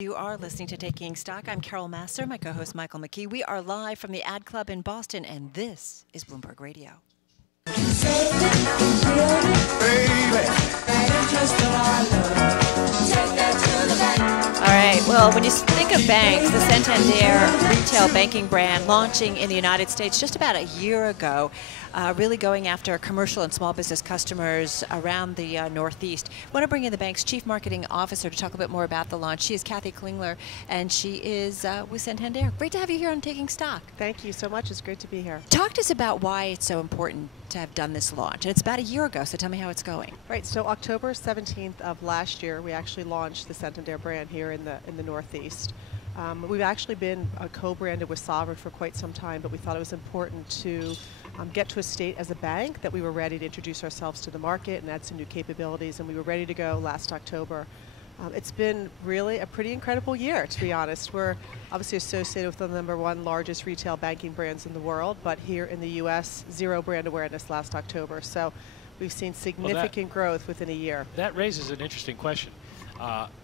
You are listening to Taking Stock. I'm Carol Master, my co-host Michael McKee. We are live from the Ad Club in Boston, and this is Bloomberg Radio. All right, well, when you think of banks, the Santander retail banking brand launching in the United States just about a year ago, really going after commercial and small business customers around the Northeast. I want to bring in the bank's Chief Marketing Officer to talk a bit more about the launch. She is Kathy Klingler, and she is with Santander. Great to have you here on Taking Stock. Thank you so much. It's great to be here. Talk to us about why it's so important to have done this launch. And it's about a year ago, so tell me how it's going. Right, so October 17th of last year, we actually launched the Santander brand here in the Northeast. We've actually been co-branded with Sovereign for quite some time, but we thought it was important to get to a state as a bank that we were ready to introduce ourselves to the market and add some new capabilities, and we were ready to go last October. It's been really a pretty incredible year, to be honest. We're obviously associated with the #1 largest retail banking brands in the world, but here in the U.S., 0 brand awareness last October. So we've seen significant growth within a year. That raises an interesting question.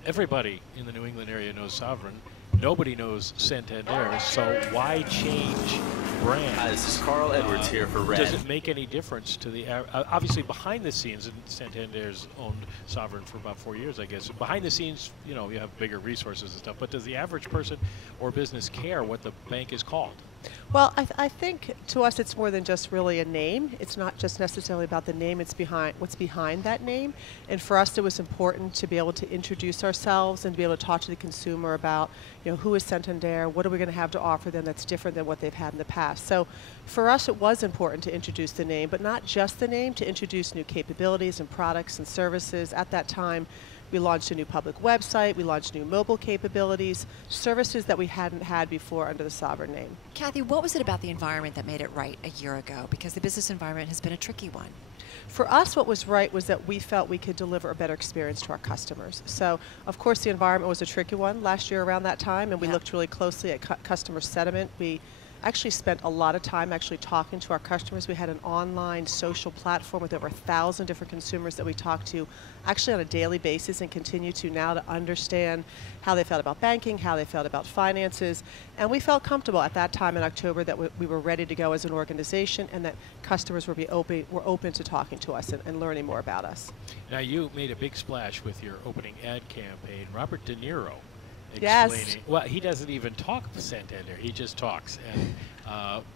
Everybody in the New England area knows Sovereign. Nobody knows Santander, so why change brand? This is Carl Edwards here for Red. Does it make any difference to the obviously behind the scenes, and Santander's owned Sovereign for about 4 years, I guess. Behind the scenes, you know, you have bigger resources and stuff, but does the average person or business care what the bank is called? Well, I think to us it's more than just really a name. It's not just necessarily about the name, it's what's behind that name. And for us it was important to be able to introduce ourselves and to be able to talk to the consumer about, you know, who is Santander, what are we going to have to offer them that's different than what they've had in the past. So for us it was important to introduce the name, but not just the name, to introduce new capabilities and products and services. At that time, we launched a new public website, we launched new mobile capabilities, services that we hadn't had before under the Sovereign name. Kathy, what was it about the environment that made it right a year ago? Because the business environment has been a tricky one. For us, what was right was that we felt we could deliver a better experience to our customers. So, of course, the environment was a tricky one last year around that time, and we looked really closely at customer sentiment. We actually spent a lot of time actually talking to our customers. We had an online social platform with over 1,000 different consumers that we talked to actually on a daily basis and continue to now to understand how they felt about banking, how they felt about finances. And we felt comfortable at that time in October that we were ready to go as an organization and that customers were open to talking to us and learning more about us. Now, you made a big splash with your opening ad campaign. Robert De Niro explaining. Well, he doesn't even talk Santander. He just talks and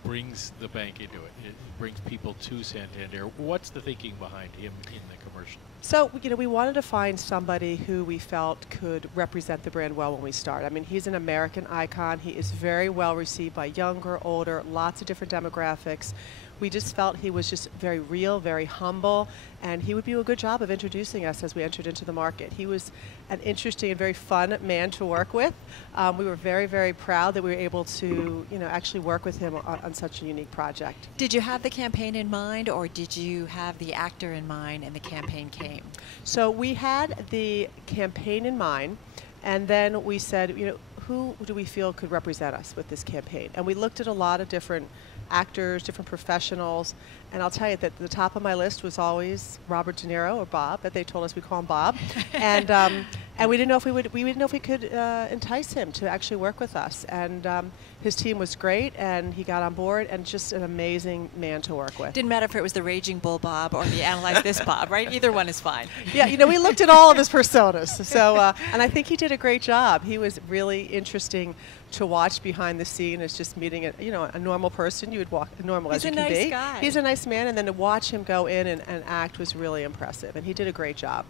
brings the bank into it. It brings people to Santander. What's the thinking behind him in the commercial? So, you know, we wanted to find somebody who we felt could represent the brand well when we start. I mean, he's an American icon. He is very well received by younger, older, lots of different demographics. We just felt he was just very real, very humble, and he would do a good job of introducing us as we entered into the market. He was an interesting and very fun man to work with. We were very, very proud that we were able to, you know, actually work with him on such a unique project. Did you have the campaign in mind, or did you have the actor in mind and the campaign came? So we had the campaign in mind, and then we said, you know, who do we feel could represent us with this campaign? And we looked at a lot of different actors, different professionals, and I'll tell you that the top of my list was always Robert De Niro, or Bob, but they told us we call him Bob, and we didn't know if we could entice him to actually work with us. And his team was great, and he got on board, and just an amazing man to work with. Didn't matter if it was the Raging Bull Bob or the Analyze This Bob, right? Either one is fine. Yeah, you know, we looked at all of his personas, so and I think he did a great job. He was really interesting to watch behind the scene. As just meeting a normal person. You would walk normal as you can be. He's a nice guy. He's a nice man, and then to watch him go in and act was really impressive, and he did a great job.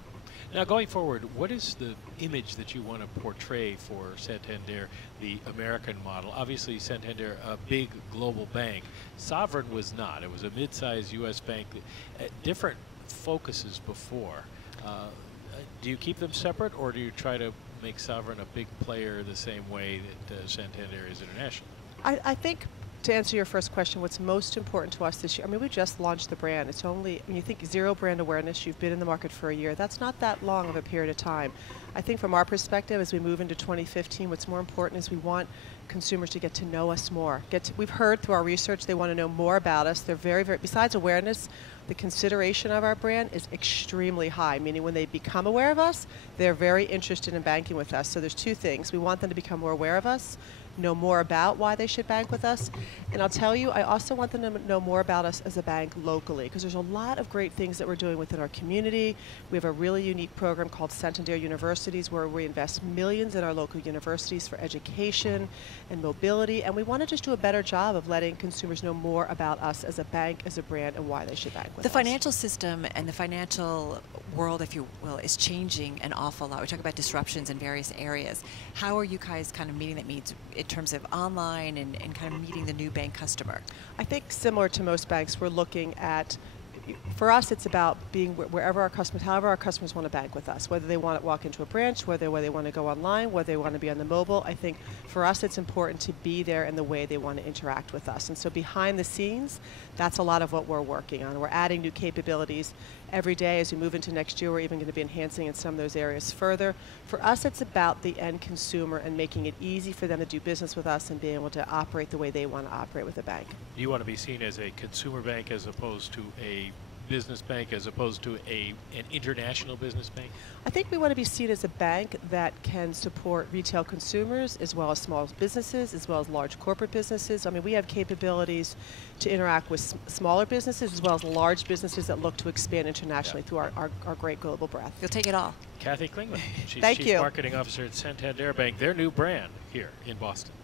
Now, going forward, what is the image that you want to portray for Santander, the American model? Obviously, Santander, a big global bank. Sovereign was not. It was a mid-sized U.S. bank. Different focuses before. Do you keep them separate, or do you try to make Sovereign a big player the same way that Santander is international? I think, to answer your first question, what's most important to us this year, I mean, we just launched the brand. It's only, when you think 0 brand awareness, you've been in the market for a year. That's not that long of a period of time. I think from our perspective, as we move into 2015, what's more important is we want consumers to get to know us more. We've heard through our research they want to know more about us. They're very, besides awareness, the consideration of our brand is extremely high, meaning when they become aware of us, they're very interested in banking with us. So there's two things. We want them to become more aware of us, know more about why they should bank with us. And I'll tell you, I also want them to know more about us as a bank locally, because there's a lot of great things that we're doing within our community. We have a really unique program called Santander Universities, where we invest millions in our local universities for education and mobility, and we want to just do a better job of letting consumers know more about us as a bank, as a brand, and why they should bank with us. The financial system and the financial world, if you will, is changing an awful lot. We talk about disruptions in various areas. How are you guys kind of meeting that needs in terms of online and kind of meeting the new bank customer? I think similar to most banks, we're looking at, for us, it's about being wherever our customers, however our customers want to bank with us, whether they want to walk into a branch, whether they want to go online, whether they want to be on the mobile. I think for us, it's important to be there in the way they want to interact with us. And so behind the scenes, that's a lot of what we're working on. We're adding new capabilities every day. As we move into next year, we're even going to be enhancing in some of those areas further. For us, it's about the end consumer and making it easy for them to do business with us and being able to operate the way they want to operate with a bank. You want to be seen as a consumer bank as opposed to a business bank, as opposed to an international business bank? I think we want to be seen as a bank that can support retail consumers as well as small businesses, as well as large corporate businesses. I mean, we have capabilities to interact with smaller businesses as well as large businesses that look to expand internationally through our great global breadth. You'll take it all. Kathy Klingler, she's Thank Chief you. Marketing Officer at Santander Bank, their new brand here in Boston.